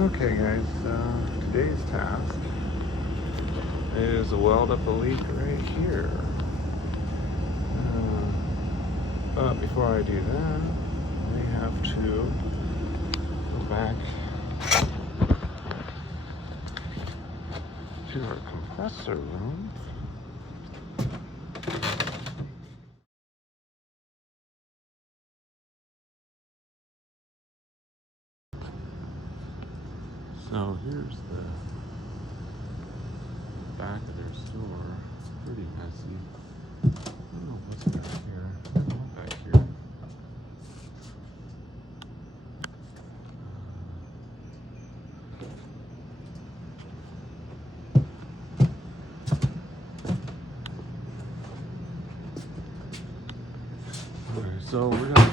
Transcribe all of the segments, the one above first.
Okay guys, today's task is to weld up a leak right here. But before I do that, we have to go back to our compressor room. So here's the back of their store. Pretty messy. I don't know what's back here. Back here. Okay, so we're gonna.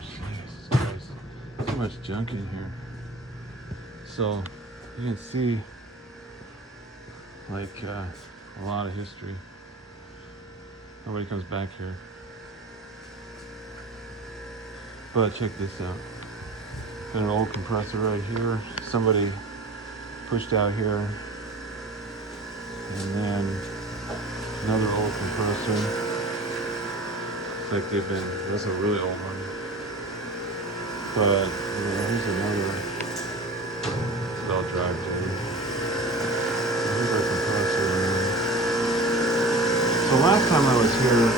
Jesus Christ, so much junk in here. So you can see like a lot of history. Nobody comes back here. But check this out. Got an old compressor right here. Somebody pushed out here. And then another old compressor. It's like they've been, that's a really old one. But here's another. Belt drive too. Here's our compressor. So last time I was here,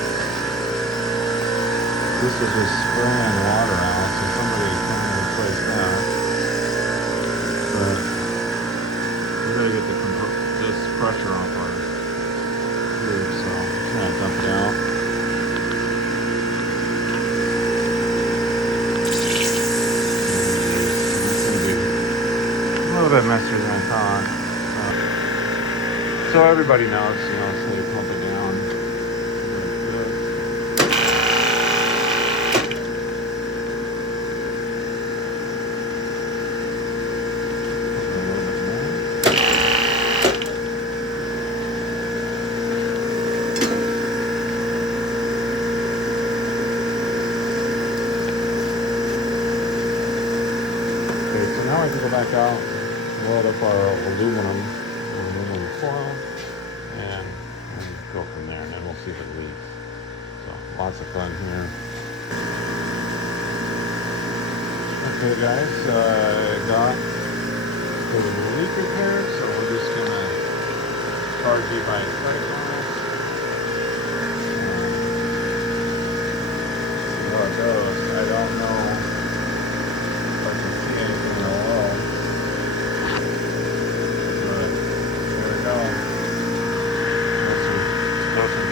this was just spraying water out, so somebody came and replaced that. But we gotta get this pressure off our here, so I'm gonna dump it out. It's gonna be a little bit messier than I thought. So everybody knows, so you pump it down. Now I can go back out, load up our aluminum foil, and go from there, and then we'll see if it leaks. So lots of fun here. Okay guys, got the leak repaired, so we're just gonna charge you by cycle. See how it goes. I don't know.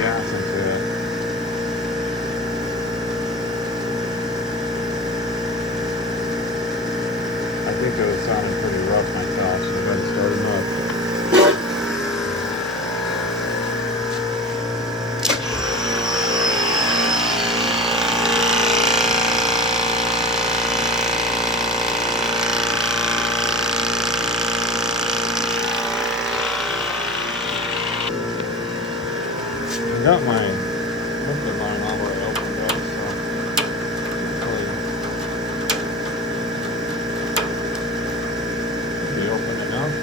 Gas into it. I think it was sounding pretty rough myself, so I'm going to start them up. I got my liquid line all the way opened up, so hopefully it'll be open enough.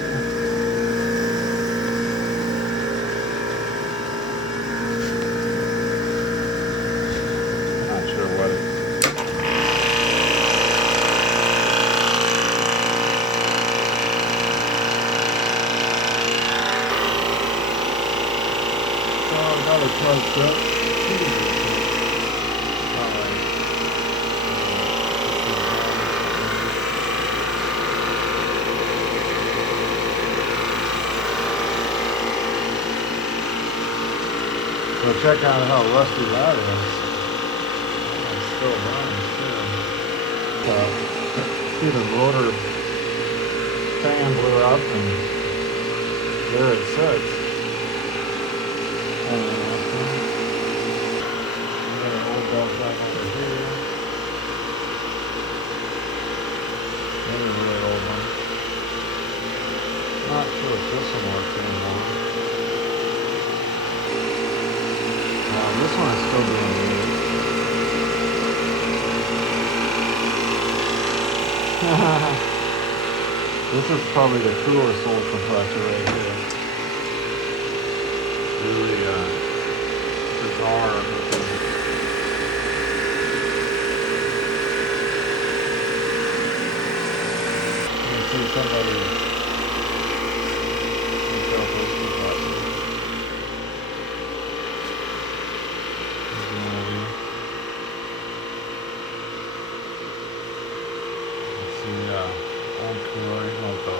Not sure what it is. Another plug clip. So check out how rusty that is. It's still running too. See the motor fan blew up and there it sits. And got an old belt drive over here. Another really old one. Not sure if this one works anymore. This one is still being used. This is probably the coolest old compressor right here. Really bizarre looking. You can see somebody built this compressor. Old coil, like the,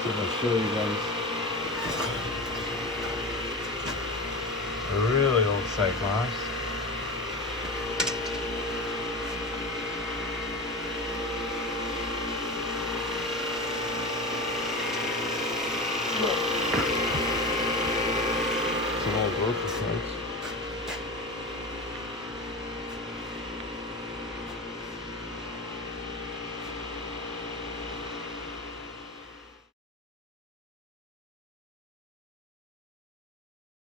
so I'll show you guys a really old Cyclops. It's an old Roper, folks.